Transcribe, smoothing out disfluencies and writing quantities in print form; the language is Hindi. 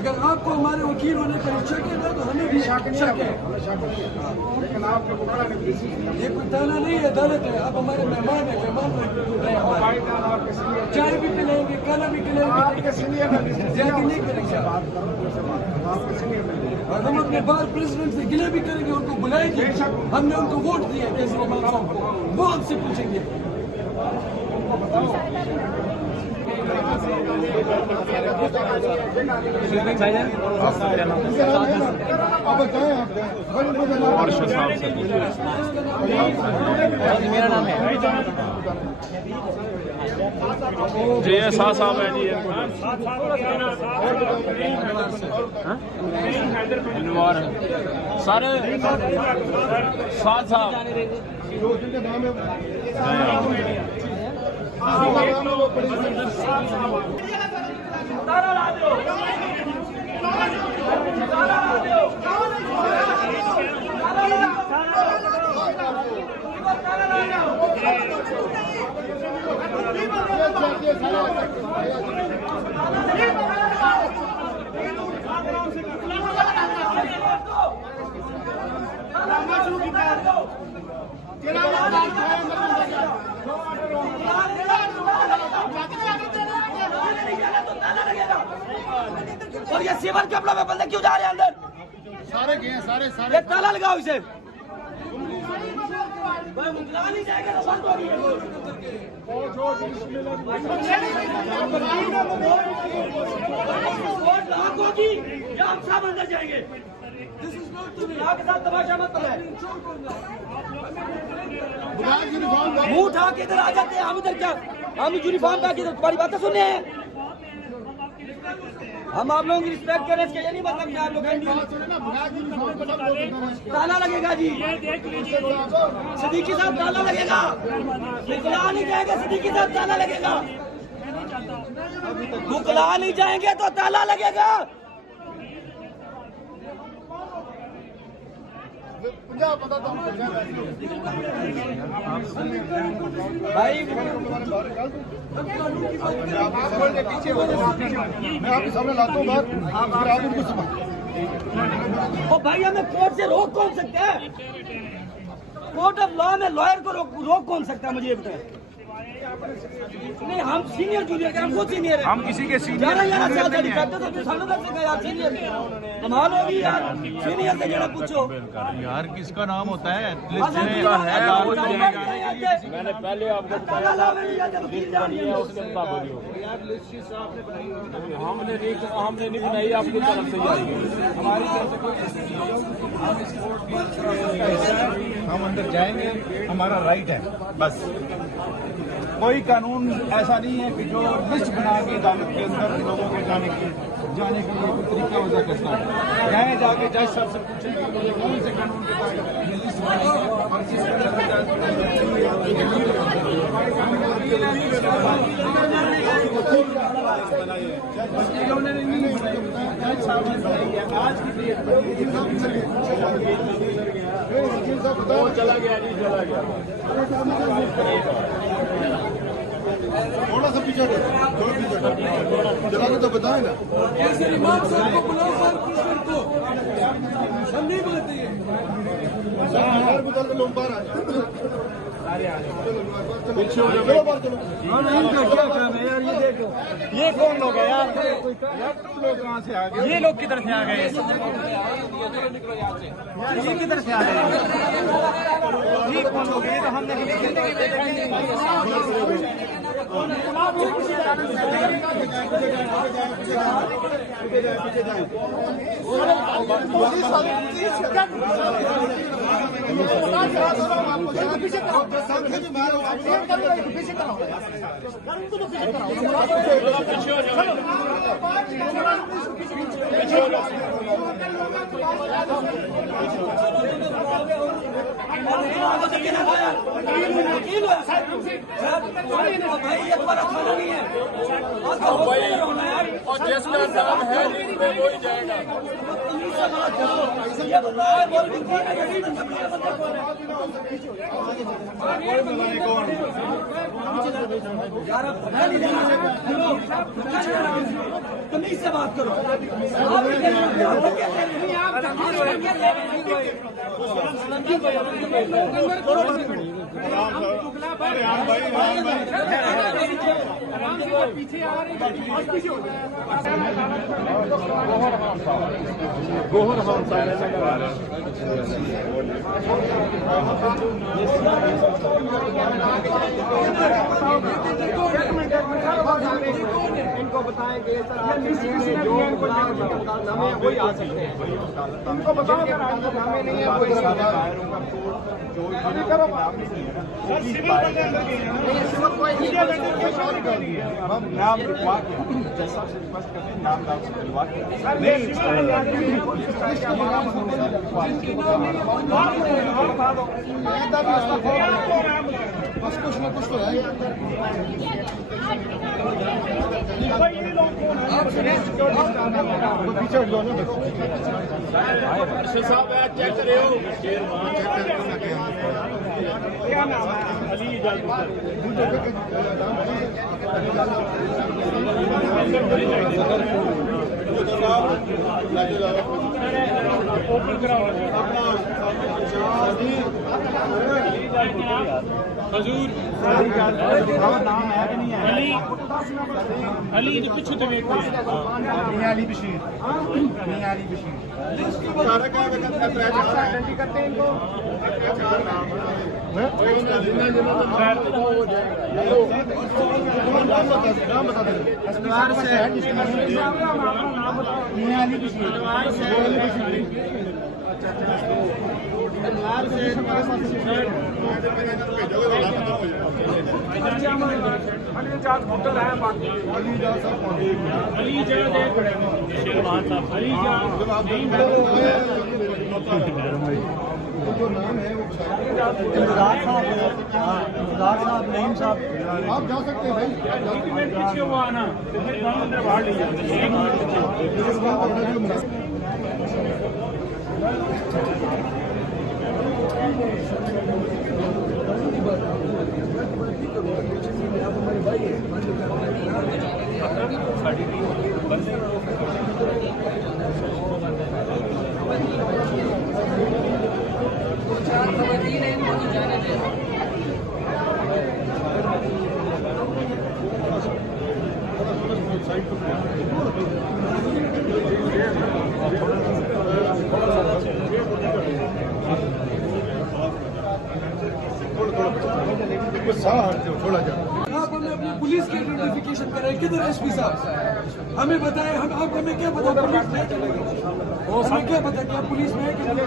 अगर आपको हमारे वकील होने पर शक है ना तो हमें भी शक है। लेकिन आपने वो बड़ा ये कोई थाना नहीं है, अदालत है। आप हमारे मेहमान हैं, मेहमान चाय भी पिलाएंगे, खाना भी खिलाएंगे, ज्यादा नहीं करेंगे। और हम अपने बार प्रेसिडेंट से गिले भी करेंगे, उनको बुलाएंगे। हमने उनको वोट दिया केजरीवाल साहब को, वो हमसे पूछेंगे। मेरा नाम है जी साहब है जी सर साथ साहब और ये सीवर के अपना बंदे क्यों जा रहे हैं अंदर? सारे गए सारे ये ताला लगाओ इसे। नहीं जाएगा तो बंद होगी। आप सब अंदर जाएंगे। आपके साथ तमाशा मत करें। मुंह उठा के इधर आ जाते हैं। हम इधर क्या, हम यूनिफॉर्म पहन के तुम्हारी बातें सुनने हैं। हम आप लोगों की रिस्पेक्ट करें, इसके लिए नहीं मतलब कि आप लोग ताला लगेगा जी। सिद्दीकी साहब ताला लगेगा, मुकला नहीं जाएगा। सिद्दीकी साहब ताला लगेगा, मुकला नहीं जाएंगे तो ताला लगेगा। भाई मैं आपके सामने लाता हूँ बात, फिर आप उनको सुना। ओ भाई हमें कोर्ट से रोक कौन सकता है? कोर्ट ऑफ लॉ में लॉयर को रोक कौन सकता है? मुझे ये बताएं। नहीं हम सीनियर जूनियर हम खुद सीनियर है। हम किसी के सीनियर तो सालों तक से यार सीनियर कमाल होगी यार। सीनियर से जरा पूछो यार किसका नाम होता है? मैंने पहले आपको हमने नहीं बनाई, आपकी तरफ से जाएगी हमारी हम अंदर जाएंगे, हमारा राइट है। बस कोई कानून ऐसा नहीं है कि जो लिस्ट बना के अदालत के अंदर लोगों के जाने के लिए कोई तरीका वजह करता है। जाए जाके जज साहब से पूछें कि मुझे कौन से कानून के तहत ये लिस्ट बनाई है और किस तरह उन्होंने नहीं बनाई, जज साहब ने बनाई है। आज की डेट वो चला गया जी, चला गया। थोड़ा सा पीछे चला के तो बताए ना। इमाम साहब को बुलाओ, बार प्रेसिडेंट को। हम नहीं बुलाते हैं। लोग बाहर आ जाए। ये कौन लोग है यार? तुम लोग कहाँ से आ गए? ये लोग किधर से आ गए? ये किधर से आ गए? ये कौन लोग हैं? तो हमने जिंदगी में देखा ही नहीं। पीछे हो जाओ। भाई ये तुम्हारा खाना नहीं है और जिसका नाम है लीग में वो ही जाएगा। ये बताया यार आप पता नहीं देना। तमीज से बात करो। पीछे आ रही गोहर खान इनको बताएंगे जो वही आ सकते हैं। इनको बताओ नामे नहीं है कोई नाम लिखवा के जैसा रिक्वेस्ट करते हैं नाम लिखवा के बस कुछ ना कुछ तो है। पीछे हट जाओ ना साहब चेक करे हो क्या नाम है? अली ओपन कराओ हजूर नाम है कि नहीं है अली ने पीछे तो वेट अली बशीर अली बशीर सारा क्या आइडेंटिटी करते हैं इनको। नाम बता दे अली बशीर होटल है अली जगह शेरवान साहब अली जो नाम है वो नईम साहब आप जा सकते हैं भाई। पीछे हुआ ना फिर अंदर बाहर ले जाते थोड़ा जा आप हमें अपनी पुलिस की आइडेंटिफिकेशन कराए। किधर एसपी साहब हमें बताएं। हम आप हमें क्या पता पुलिस में हमें क्या पता कि आप पुलिस में है कि नहीं?